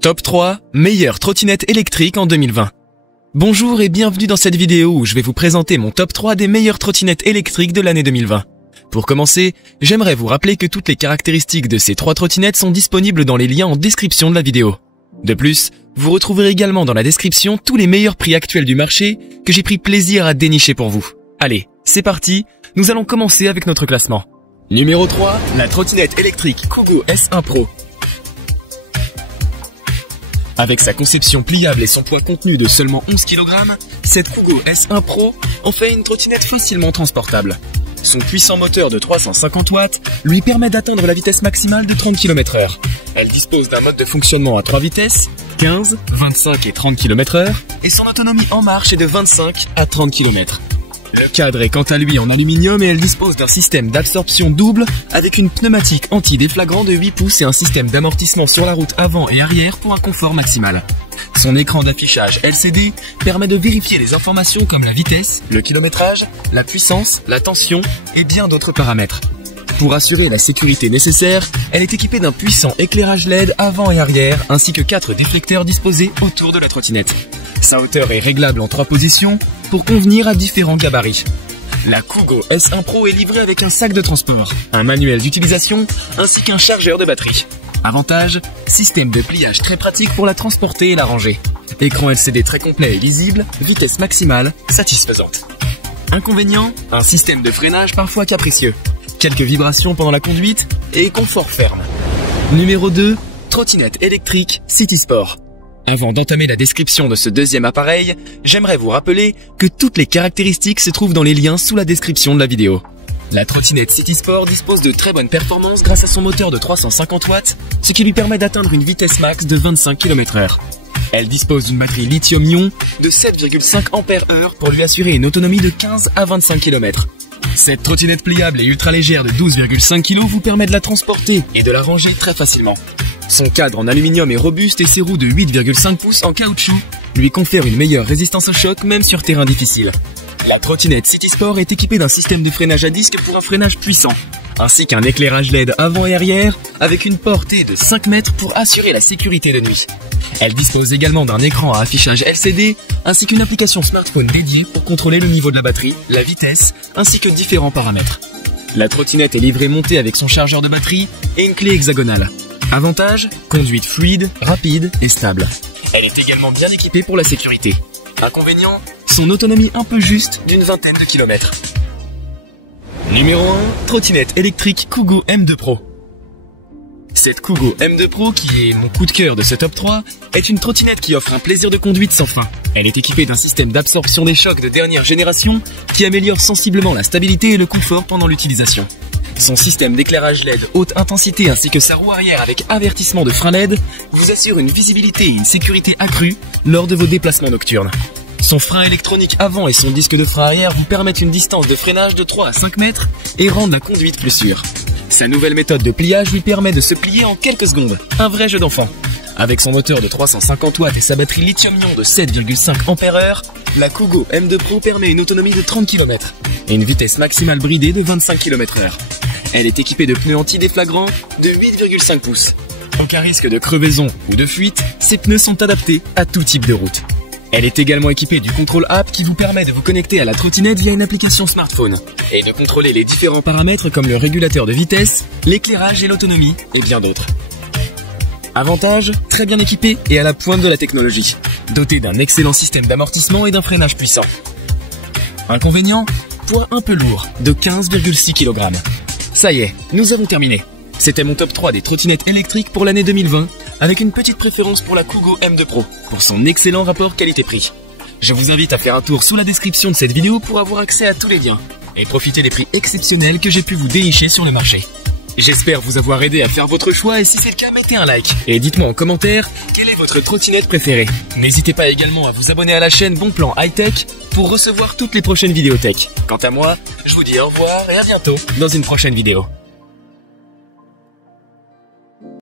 Top 3 meilleures trottinettes électriques en 2020. Bonjour et bienvenue dans cette vidéo où je vais vous présenter mon top 3 des meilleures trottinettes électriques de l'année 2020. Pour commencer, j'aimerais vous rappeler que toutes les caractéristiques de ces 3 trottinettes sont disponibles dans les liens en description de la vidéo. De plus, vous retrouverez également dans la description tous les meilleurs prix actuels du marché que j'ai pris plaisir à dénicher pour vous. Allez, c'est parti, nous allons commencer avec notre classement. Numéro 3, la trottinette électrique Kugo S1 Pro. Avec sa conception pliable et son poids contenu de seulement 11 kg, cette Kugo S1 Pro en fait une trottinette facilement transportable. Son puissant moteur de 350 watts lui permet d'atteindre la vitesse maximale de 30 km/h. Elle dispose d'un mode de fonctionnement à 3 vitesses, 15, 25 et 30 km/h, et son autonomie en marche est de 25 à 30 km. Le cadre est quant à lui en aluminium et elle dispose d'un système d'absorption double avec une pneumatique anti-déflagrant de 8 pouces et un système d'amortissement sur la route avant et arrière pour un confort maximal. Son écran d'affichage LCD permet de vérifier les informations comme la vitesse, le kilométrage, la puissance, la tension et bien d'autres paramètres. Pour assurer la sécurité nécessaire, elle est équipée d'un puissant éclairage LED avant et arrière ainsi que 4 déflecteurs disposés autour de la trottinette. Sa hauteur est réglable en 3 positions pour convenir à différents gabarits. La Kugo S1 Pro est livrée avec un sac de transport, un manuel d'utilisation ainsi qu'un chargeur de batterie. Avantage, système de pliage très pratique pour la transporter et la ranger. Écran LCD très complet et lisible, vitesse maximale satisfaisante. Inconvénient, un système de freinage parfois capricieux. Quelques vibrations pendant la conduite et confort ferme. Numéro 2, trottinette électrique City Sport. Avant d'entamer la description de ce deuxième appareil, j'aimerais vous rappeler que toutes les caractéristiques se trouvent dans les liens sous la description de la vidéo. La trottinette City Sport dispose de très bonnes performances grâce à son moteur de 350 watts, ce qui lui permet d'atteindre une vitesse max de 25 km/h. Elle dispose d'une batterie lithium-ion de 7,5 Ah pour lui assurer une autonomie de 15 à 25 km. Cette trottinette pliable et ultra légère de 12,5 kg vous permet de la transporter et de la ranger très facilement. Son cadre en aluminium est robuste et ses roues de 8,5 pouces en caoutchouc lui confèrent une meilleure résistance au choc même sur terrain difficile. La trottinette City Sport est équipée d'un système de freinage à disque pour un freinage puissant, ainsi qu'un éclairage LED avant et arrière avec une portée de 5 mètres pour assurer la sécurité de nuit. Elle dispose également d'un écran à affichage LCD ainsi qu'une application smartphone dédiée pour contrôler le niveau de la batterie, la vitesse ainsi que différents paramètres. La trottinette est livrée montée avec son chargeur de batterie et une clé hexagonale. Avantage, conduite fluide, rapide et stable. Elle est également bien équipée pour la sécurité. Inconvénient, son autonomie un peu juste d'une vingtaine de kilomètres. Numéro 1, trottinette électrique Kugo M2 Pro. Cette Kugo M2 Pro, qui est mon coup de cœur de ce top 3, est une trottinette qui offre un plaisir de conduite sans fin. Elle est équipée d'un système d'absorption des chocs de dernière génération qui améliore sensiblement la stabilité et le confort pendant l'utilisation. Son système d'éclairage LED haute intensité ainsi que sa roue arrière avec avertissement de frein LED vous assure une visibilité et une sécurité accrue lors de vos déplacements nocturnes. Son frein électronique avant et son disque de frein arrière vous permettent une distance de freinage de 3 à 5 mètres et rendent la conduite plus sûre. Sa nouvelle méthode de pliage lui permet de se plier en quelques secondes, un vrai jeu d'enfant. Avec son moteur de 350 watts et sa batterie lithium-ion de 7,5 Ah, la Kugo M2 Pro permet une autonomie de 30 km et une vitesse maximale bridée de 25 km/h. Elle est équipée de pneus anti-déflagrants de 8,5 pouces. Aucun risque de crevaison ou de fuite, ces pneus sont adaptés à tout type de route. Elle est également équipée du contrôle app qui vous permet de vous connecter à la trottinette via une application smartphone et de contrôler les différents paramètres comme le régulateur de vitesse, l'éclairage et l'autonomie et bien d'autres. Avantage, très bien équipée et à la pointe de la technologie, dotée d'un excellent système d'amortissement et d'un freinage puissant. Inconvénient, poids un peu lourd de 15,6 kg. Ça y est, nous avons terminé. C'était mon top 3 des trottinettes électriques pour l'année 2020, avec une petite préférence pour la Kugo M2 Pro, pour son excellent rapport qualité-prix. Je vous invite à faire un tour sous la description de cette vidéo pour avoir accès à tous les liens, et profiter des prix exceptionnels que j'ai pu vous dénicher sur le marché. J'espère vous avoir aidé à faire votre choix et si c'est le cas, mettez un like. Et dites-moi en commentaire, quelle est votre trottinette préférée. N'hésitez pas également à vous abonner à la chaîne Bon Plan High Tech pour recevoir toutes les prochaines vidéos tech. Quant à moi, je vous dis au revoir et à bientôt dans une prochaine vidéo.